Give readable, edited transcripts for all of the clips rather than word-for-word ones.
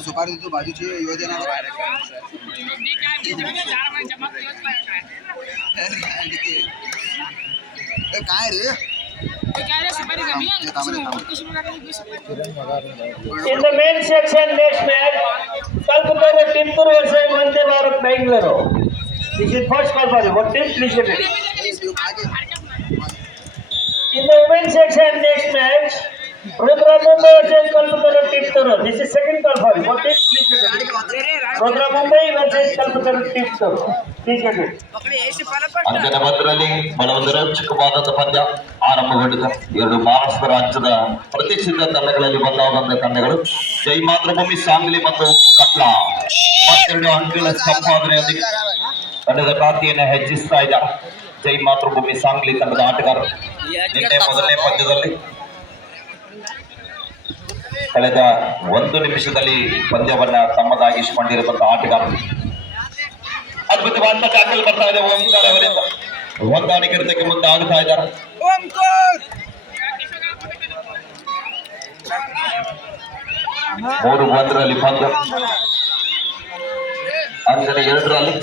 सुपारी देतो बाजूची योजना काय रे In the main section, next match, Kalpataru Timpur versus Vande Bharat Bangalore. This is first call for you. What team please get it? In the women's section, next match, Rudra Mumbai versus Kalpataru Timpur. This is second call for you. What team please get it? Rudra Mumbai versus Kalpataru Timpur. Please get it. ಅಂಜನ ಭದ್ರಲ್ಲಿ ಬಲವಂತರ ಚಿಕ್ಕವಾದಂತ ಪಂದ್ಯ ಆರಂಭಗೊಂಡಿದೆ. ಎರಡು ಮಹಾರಾಷ್ಟ್ರ ರಾಜ್ಯದ ಪ್ರತಿಷ್ಠಿತ ತಂಡಗಳಲ್ಲಿ ಬಂದಾದಂತ ತಂಡಗಳು ಜೈ ಮಾತೃಭೂಮಿ ಸಾಂಗ್ಲಿ ಮತ್ತು ಕಟ್ಲಾ 32 ಅಂಕಗಳ ಸಂಪಾದನೆಯೊಂದಿಗೆ ತಂಡದ ಖಾತೆಯನ್ನು ಹೆಚ್ಚಿಸ್ತಾ ಇದ್ದಾರೆ. ಜೈ ಮಾತೃಭೂಮಿ ಸಾಂಗ್ಲಿ ತಂಡದ ಆಟಗಾರರು ನಿನ್ನೆ ಮೊದಲನೇ ಪಂದ್ಯದಲ್ಲಿ ಕಳೆದ 1 ನಿಮಿಷದಲ್ಲಿ ಪಂದ್ಯವನ್ನ ತಮ್ಮದಾಗಿಸಿಕೊಂಡಿರುವಂತಹ ಆಟಗಾರರು ಅದ್ಭುತವಾದ ಟ್ಯಾಕಲ್ ಬರ್ತಾ ಇದೆ ಓಂಕಾರ ಅವರಿಂದ. ಹೊಂದಾಣಿಕೆ ಮುಂದೆ ಆಗ್ತಾ ಇದ್ದಾರೆ. 3-1 ಪಂದ್ಯ, ಅಂಜನೆ 2ರಲ್ಲಿ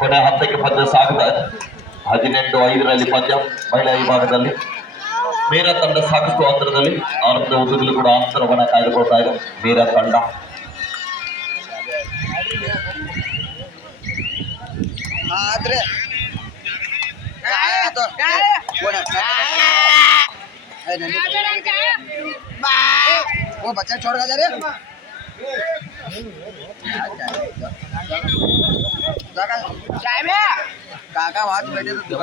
ಕೊನೆ ಹಂತಕ್ಕೆ ಪಂದ್ಯ ಸಾಗುತ್ತಾ ಇದೆ. 18-5 ಪಂದ್ಯ ಮಹಿಳಾ ವಿಭಾಗದಲ್ಲಿ ಮೇರಾ ತಂಡ ಸಾಕಷ್ಟು ಅಂತರದಲ್ಲಿ ಆರಂಭದ ಉದ್ದಗಲೂ ಕೂಡ ಅಂತರವನ್ನ ಕಾಯ್ದುಕೊಳ್ತಾ ಇದೆ ಮೇರಾ ತಂಡ. आदरे वो बच्चा छोड़ जा रे काका वहां बैठे तो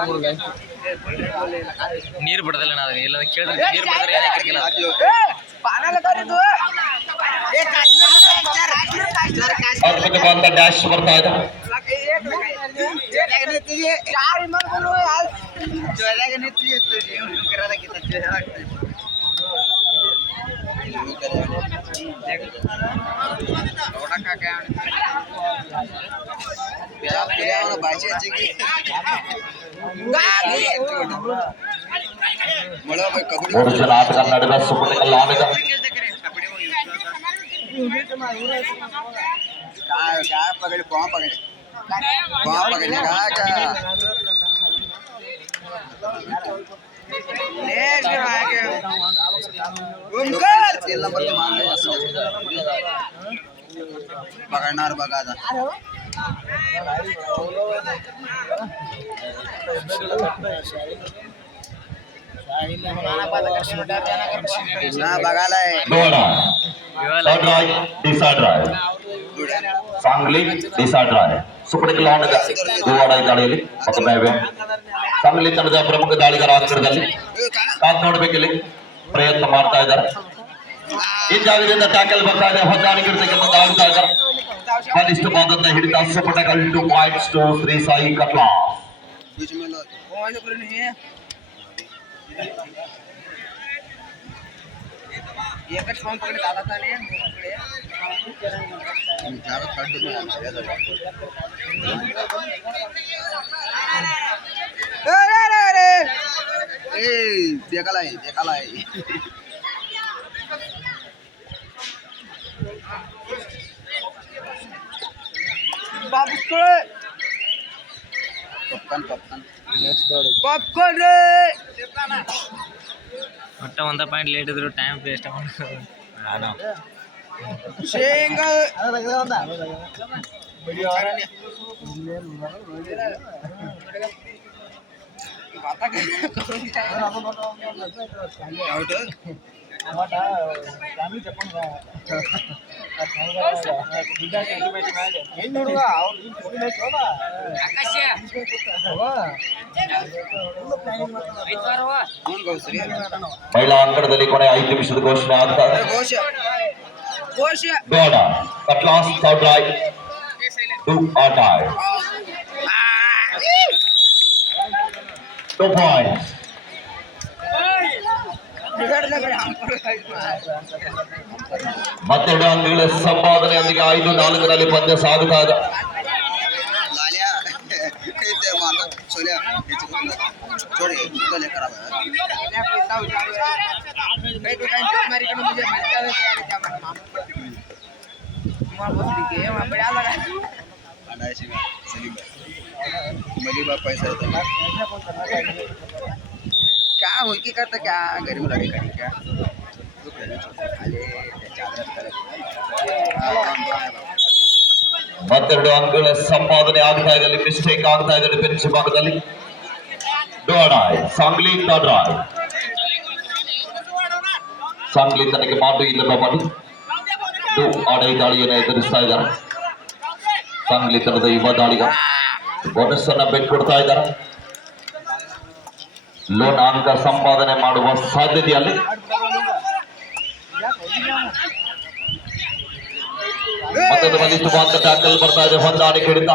ನೀರು ಬಿಡದಲ್ಲ ನಾವು ಇಲ್ಲ ಕೇಳಿದ್ರೆ ನೀರು ಬಿಡದ್ರೆ ಏನೇ ಕರ್ಕಿಲ್ಲ पाना लगा रे तू ए ಅದ್ಭುತವಾದ ಡ್ಯಾಶ್ ಬರ್ತಾ ಇದೆ. ಮೂರು ಜನ ಆಟಗಾರ ನಡುವೆ ಸುಪುಟಕಲ್ಲ ಆಡಿದ क्या पकड़े कौन पकड़े कौन पकड़ेगा क्या पकड़ना और बगा था बघायला सांगली ಡಿಸಾಡ್ರಾಯ್ ಸುಪಡಿಕಲ್ ಆಟದ ಗೋವಾಡ ದಾಳಿಯಲ್ಲಿ ಮತ್ತೊಮ್ಮೆ सांगली ತಂಡದ ಪ್ರಮುಖ ದಾಳಿಗಾರ ಅಂತರದಲ್ಲಿ ಕಾದ್ ನೋಡ್ಬೇಕಿಲ್ಲಿ ಪ್ರಯತ್ನ ಮಾಡ್ತಾ ಇದ್ದಾರೆ. ಈ ಜಾಗದಿಂದ ಟ್ಯಾಕಲ್ ಬರ್ತಾ ಇದೆ. ಹೊಂದಾಣಿಕೆ ಮುಂದೆ ಆಗ್ತಾ ಇದ್ದಾರೆ. ಬಲಿಷ್ಠವಾದಂತ ಹಿಡಿತ ಸುಪಟಕಲ್ 2 ಪಾಯಿಂಟ್ಸ್ ಟು ಶ್ರೀ ಸಾಯಿ ಕಟ್ಲಾ. एकच फॉर्म पकडे दादा ताने जागा कट में अरे ए देखलाय पॉपकॉर्न पॉपकॉर्न रे ಒಟ್ಟ 1 ಪಾಯಿಂಟ್ ಲೇಟ್ ಇದ್ರು ಟೈಮ್ ವೇಸ್ಟ್ ಮಾಡೋದು ನಾನು ಶೇಂಗಾ ಮಹಿಳಾ ಅಂಕಣದಲ್ಲಿ ಕೊನೆ 5 ನಿಮಿಷದ ಘೋಷಣೆ ಆಗ್ತಾ ಇದೆ. ಬೇಡ ಕಟ್ಲಾಸ್ ಥರ್ಡ್ 2 or die 2 points ಮತ್ತೆರಡು ಅಂಗಗಳ ಸಂಪಾದನೆಯೊಂದಿಗೆ 5-4ರಲ್ಲಿ ಪಂದ್ಯ ಸಾಗುತ್ತಾ ಇದೆ. लाल्या ते माता सोल्या छोड़े ले खराब है भाई तो टाइम मारी के मुझे मजा आवे क्या मां बोल के वहां बढ़िया लगा अनाशी में सलीम मली बा पैसा तो क्या होई की करता क्या गरीब लड़े का क्या अरे चादर करे ಮತ್ತೆರಡು ಅಂಕಗಳ ಸಂಪಾದನೆ ಆಗ್ತಾ ಇದೆ. ಮಿಸ್ಟೇಕ್ ಆಗ್ತಾ ಇದೆ ಡಿಫೆನ್ಸ್ ಭಾಗದಲ್ಲಿ. ಡೋಡಾಯ್ ಸಾಂಗ್ಲಿ ತಾಡ್ರಾಯ್ ಸಾಂಗ್ಲಿ ತನಗೆ ಮಾತು ಇಲ್ಲದ ಮಾಡಿ ಆಡೈ ದಾಳಿಯನ್ನು ಎದುರಿಸ್ತಾ ಇದ್ದಾರೆ. ಸಾಂಗ್ಲಿ ತನದ ಯುವ ದಾಳಿಗ ಬೋನಸ್ ಅನ್ನ ಬೆಟ್ಕೊಡ್ತಾ ಇದ್ದಾರೆ. ಲೋನ್ ಅಂಕ ಸಂಪಾದನೆ ಮಾಡುವ ಸಾಧ್ಯತೆಯಲ್ಲಿ ಮತ್ತೊಂದು ಬಲಿಷ್ಠವಾದ ಟ್ಯಾಕಲ್ ಬರ್ತಾ ಇದೆ. ಹೊಂದಾಣಿಕೆ ಹಿಡಿತ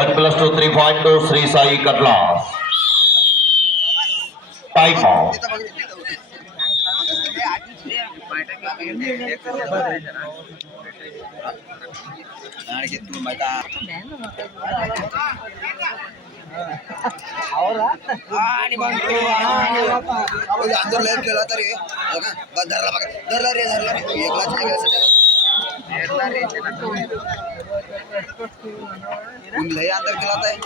1+2 3.2 ಶ್ರೀ ಸಾಯಿ ಕಟ್ಲಾ ಟೈಮ್ ಔಟ್. ನಾಳೆಗೆ ತೂ ಮಗ अंदर ले खेला तरी धरला बघा धरला रे एकला लय अंदर खेळत आहे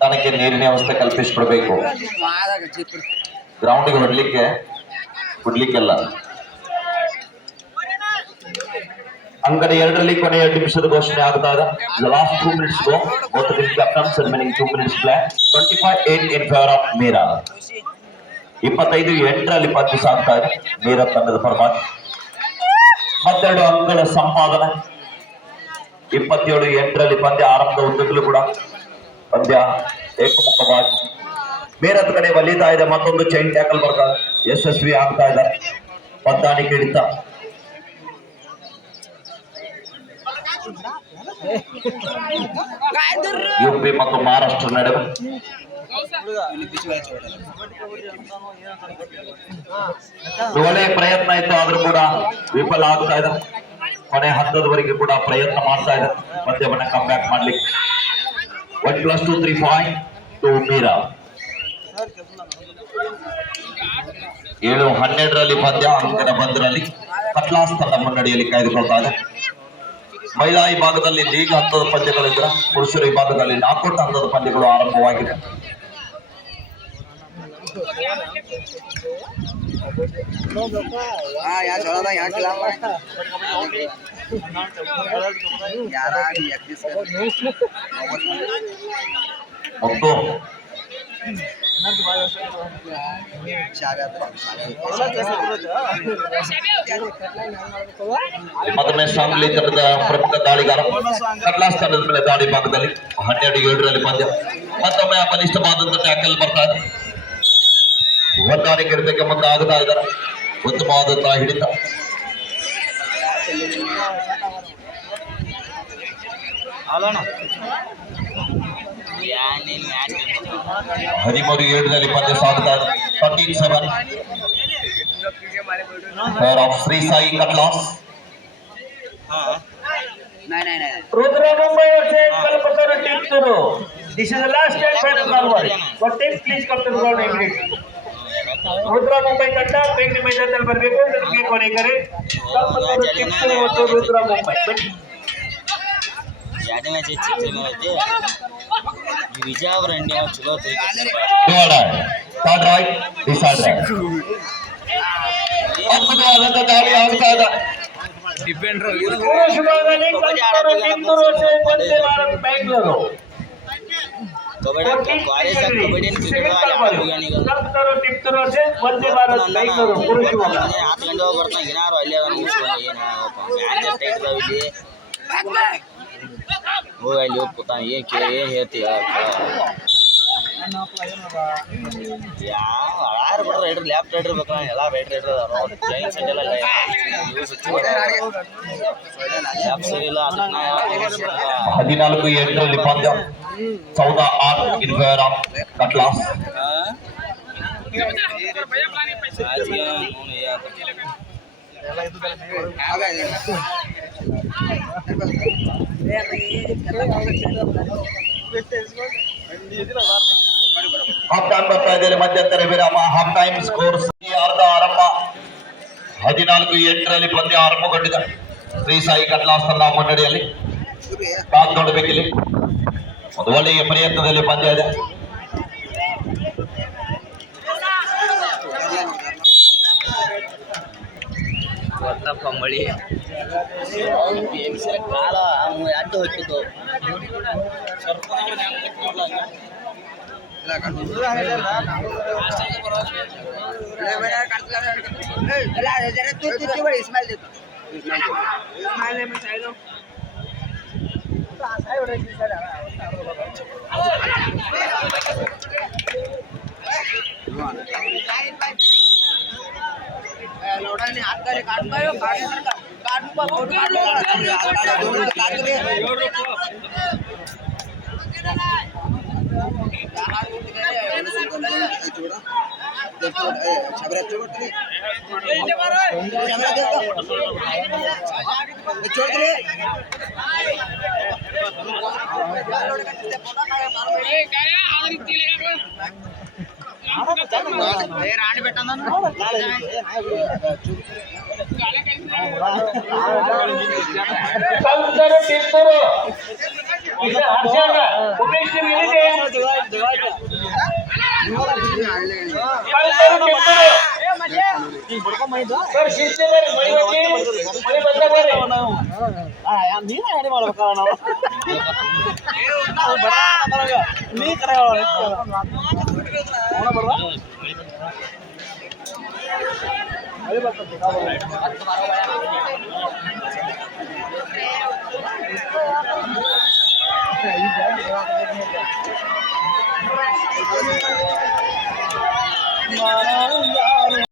ತನಗೆ ನೀರಿನ ವ್ಯವಸ್ಥೆ ಕಲ್ಪಿಸಿಕೊಡ್ಬೇಕು. ಗ್ರೌಂಡಿಗೆ ಹೊಡ್ಲಿಕ್ಕೆ ಬಿಡ್ಲಿಕ್ಕೆಲ್ಲ. ಅಂಗಡಿ 2ರಲ್ಲಿ ಕೊನೆಯ ನಿಮಿಷದ ಘೋಷಣೆ ಆಗ್ತಾ ಇದೆ. Last 2 minutes go both the captains remaining 2 minutes play 25-8 in favor of Meera. 25-8ರಲ್ಲಿ ಪಂದ್ಯ ಸಾಗ್ತಾ ಇದೆ ಮೀರಾ ತಂಡದ ಪರವಾಗಿ. ಮತ್ತೆರಡು ಅಂಕಗಳ ಸಂಪಾದನೆ. 27-8ರಲ್ಲಿ ಪಂದ್ಯ ಆರಂಭದ ಉದ್ದಕ್ಕೂ ಕೂಡ ಪಂದ್ಯ ಏಕಮುಖವಾಗಿ ಬೇರದ ಕಡೆ ಒಲಿತಾ ಇದೆ. ಮತ್ತೊಂದು ಚೈನ್ ಟ್ಯಾಕಲ್ ಬರ್ತಾ ಯಶಸ್ವಿ ಆಗ್ತಾ ಇದ್ದಾರೆ. ಹೊಂದಾಣಿಕೆ ಹಿಡಿತ ಯುಪಿ ಮತ್ತು ಮಹಾರಾಷ್ಟ್ರ ನಡುವೆ. ಒಳ್ಳೆಯ ಪ್ರಯತ್ನ ಇತ್ತು ಆದ್ರೂ ಕೂಡ ವಿಫಲ ಆಗ್ತಾ ಇದೆ. ಕೊನೆ ಹಂತದವರೆಗೆ ಕೂಡ ಪ್ರಯತ್ನ ಮಾಡ್ತಾ ಇದೆ ಪಂದ್ಯವನ್ನ ಕಮ್ ಬ್ಯಾಕ್ ಮಾಡ್ಲಿಕ್ಕೆ. 1+2 3.2 ಮೀರಾ. 7-12ರಲ್ಲಿ ಪಂದ್ಯ ಅಂಕದ 1ರಲ್ಲಿ ಕಟ್ಲಾಸ್ ತಂಡ ಮುನ್ನಡೆಯಲ್ಲಿ ಕಾಯ್ದುಕೊಳ್ತಾ ಇದೆ. ಮಹಿಳಾ ವಿಭಾಗದಲ್ಲಿ ಲೀಗ್ ಹಂತದ ಪಂದ್ಯಗಳಿದ್ರೆ ಪುರುಷರ ವಿಭಾಗದಲ್ಲಿ ನಾಕೌಟ್ ಹಂತದ ಪಂದ್ಯಗಳು ಆರಂಭವಾಗಿದೆ. ಮತ್ತು ಮತ್ತೊಮ್ಮೆ ಸಾಂಗ್ಲಿ ತಂಡದ ಪ್ರಮುಖ ದಾಳಿಗಾರ ಕಟ್ಲಾಸ್ ತಂಡದ ಮೇಲೆ ದಾಳಿ ಭಾಗದಲ್ಲಿ 12-7ರಲ್ಲಿ ಪಂದ್ಯ. ಮತ್ತೊಮ್ಮೆ ಬಲಿಷ್ಠವಾದಂತ ಟ್ಯಾಕಲ್ ಬರ್ತಾ ಇದೆ. ಹೊಂದಾಣಿಕೆ ಹಿಡಿತಕ್ಕೆ ಮುಂದೆ ಆಗ್ತಾ ಇದ್ದಾರೆ. ಉತ್ತಮವಾದಂತಹ ಹಿಡಿತ. 13-7ರಲ್ಲಿ ಪಂದ್ಯ ಸಾಗ್ತಾ ಇದೆ. 13-7 Shri Sai ಕಟ್ಲಾಸ್. Rudra Mumbai versus Kalpataru team Turu. This is the last and final call. But teams please come to the ground immediately. Rudra Mumbai ಕಟ್ಟ ಬೇಗನೆ ಮೈದಾನದಲ್ಲಿ ಬರಬೇಕು. ಅದಕ್ಕೆ ಕೊನೆ ಕರೆ ಕಲ್ಪತರು ಟೀಮ್ Turu ಮತ್ತು Rudra Mumbai. ಎರಡು ಮ್ಯಾಚ್ ಚಿತ್ರ ಐತಿ ವಿಜಯಪುರ ಇಂಡಿಯಾ ಚಲೋ ಅದ್ಭುತವಾದಂತ ದಾಳಿ ಆಗ್ತಾ ಇದೆ. ಪುರುಷ ವಿಭಾಗದಲ್ಲಿ ಕಲ್ಪತರು team Turu versus Vande Bharat Bengaluru. Kabaddi college kabaddi आणि क्रिकेट कल्पतरू टिप्तरू असेल वंदे भारत कैकरू पुरुष विभाग 10 ಗಂಟೆ ಬರ್ತಾನೆ ಏನಾರು ಅಲ್ಲಿ ಅದನ್ನು ಮುಗಿಸ್ಕೊಂಡು ಏನಾಗಪ್ಪ ಮ್ಯಾಚ್ ಅಷ್ಟೇ ಇರ್ತಾವೆ ಇಲ್ಲಿ ಹೋಗಿ ಅಲ್ಲಿ ಹೋಗಿ ಕೂತಾನೆ ಏನು ಹೇಳ್ತೀಯ ಯಾವ ಯಾರು ಬಿಡ್ರೆ ರೈಡ್ರ್ ಲ್ಯಾಪ್ ರೈಡ್ರ್ ಬೇಕು ಎಲ್ಲ ರೈಡ್ ರೈಡ್ರ್ ಜೈನ್ ಸೈಡ್ ಎಲ್ಲ ಲ್ಯಾಪ್ ಸರಿ ಇಲ್ಲ ಅದನ್ನ 14-8 ಪಂದ್ಯ 14-8 in favor of Katlas. Half time ಬರ್ತಾ ಇದ್ದಾರೆ, ಮಧ್ಯಂತರ ವಿರಾಮ. ಹಾಫ್ ಟೈಮ್ ಸ್ಕೋರ್ ಅರ್ಧ ಆರಂಭ. 14-8 ಪಂದ್ಯ ಆರಂಭಗೊಂಡಿದೆ. ಶ್ರೀ ಸಾಯಿ ಕಟ್ಲಾಸ್ ತಂಡ ಮುನ್ನಡೆಯಲ್ಲಿ ಕಾದು ನೋಡಬೇಕಿಲ್ಲಿ. ಒಂದು ಒಳ್ಳೆಯ ಪ್ರಯತ್ನದಲ್ಲಿ ಪಂದ್ಯ ಇದೆ. ಗೊತ್ತಪ್ಪ ಮಳಿ ಕಾಲ ಅಡ್ಡು ಹೊಕ್ಕಿದ್ದು इस्माइल देतो लोडाने हात करे काढताय काढून राणी बेटा कल्पतरू टिप्तरू इथे हर्षाला उमेश मिळते कल्पतरू टिप्तरू सर शिस्तीमध्ये मळी होती मळी बंद करे ನೀನೇ ರೆಡಿ ಮಾಡ್ಬೇಕಲ್ಲ ನಾವು ನೀ ಕರೆ ಬರುವ